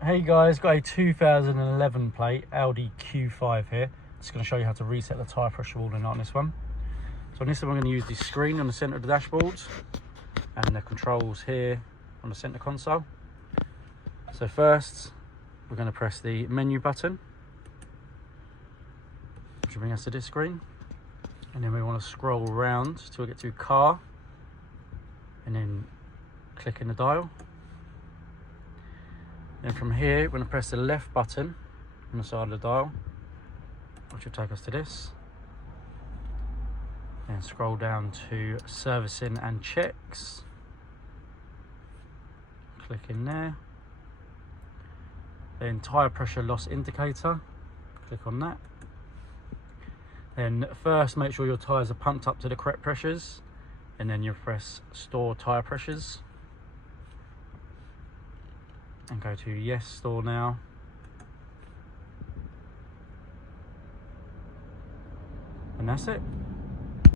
Hey guys, got a 2011 plate Audi Q5 here. Just going to show you how to reset the tyre pressure wall on this one. So on this one, I'm going to use the screen on the centre of the dashboard and the controls here on the centre console. So first, we're going to press the menu button, which will bring us to this screen. And then we want to scroll around till we get to car, and then click in the dial. Then from here, we're going to press the left button on the side of the dial, which will take us to this. And scroll down to servicing and checks. Click in there. Then tyre pressure loss indicator. Click on that. Then first, make sure your tyres are pumped up to the correct pressures, and then you press store tyre pressures. And go to yes, store now. And that's it.